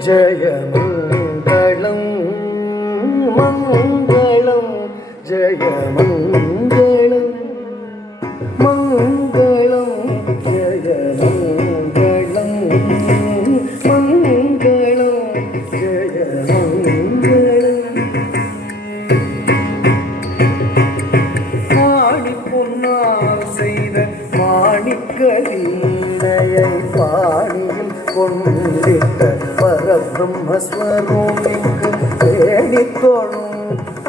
जय मङ्गलं मङ्गलं जय मङ्गलं मङ्गलं जय मङ्गलं मङ्गलं जय मङ्गलं மாணிப்பொன்னால் செய்த மாணிக்கலீலையை பாணியில் கொண்டிட்ட பரபிரம்மஸ்வரூபிக்கு தேடித்தோழும்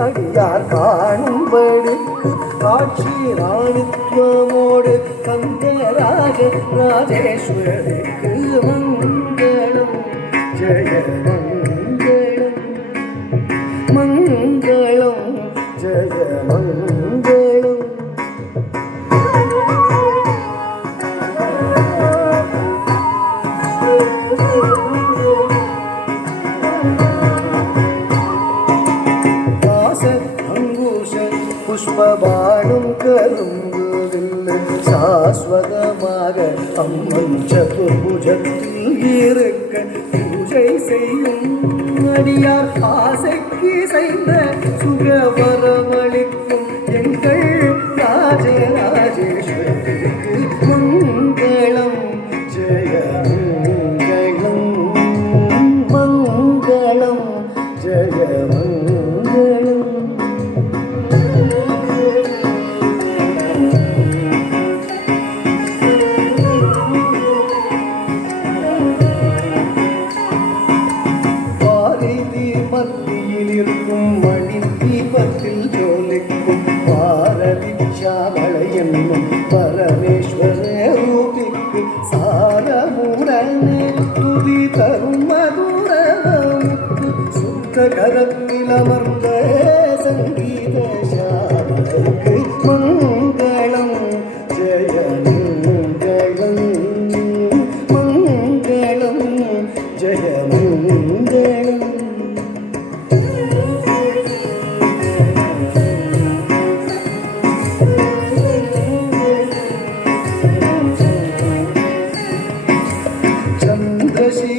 அடியார் காணும்படிக்கு காட்சி ராணித்வமோடு கந்தராக ராஜேஸ்வரிக்கு மங்களம் ஜெய மங்களம் மங்களம் ஜெய மங்களம் புஷ்பபாடும் கரும்புவில்லு சாஸ்வதமாக அம்மன் சதுர்புஜத்தில் இருக்க பூஜை செய்யும் அடியார் ஆசைக்கு செய்த சுகவரமளிக்கும் எங்கள் ராஜராஜேஸ்வரிக்கு மங்களம் ஜெய மங்களம் மங்களம் ஜெய மங்களம் மத்தியில் இருக்கும் மணி தீபத்தில் ஜோலிக்கும் பாரதி சாமளை என்னும் பரமேஸ்வர ரூபிக்கு சாரமுடனே துதி தரும் மதுரமுக்கு சுத்த கரத்தில் அமர்ந்த சங்கீத சாமளைக்கு மங்களம் ஜெய மங்களம் மங்களம் ஜெய மங்களம்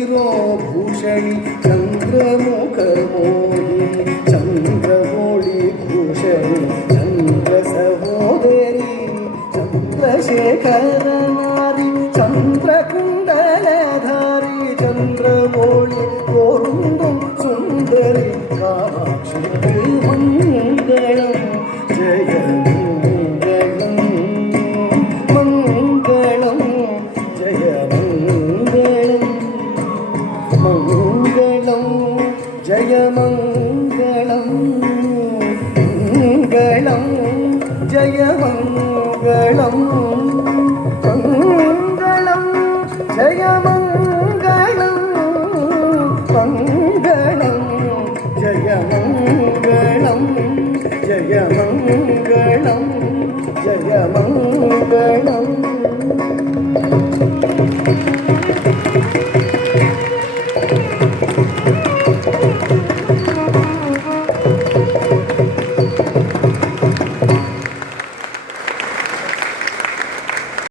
चन्द्रशिरोभूषणि चन्द्रमुखमोहिनि चन्द्रमौळि भूषणि चन्द्रसहोदरि चन्द्रशेखरनारि चन्द्रकुण्डलधारि चन्द्रमौळि कोरुन्दुं सुन्दरि कामाक्षि मङ्गलं जय मङ्गलं मङ्गलं जय मङ्गलं जय मङ्गलं मङ्गलं जय मङ्गलं मङ्गलं जय मङ्गलं मङ्गलं जय मङ्गलं जय मङ्गलं जय मङ्गलं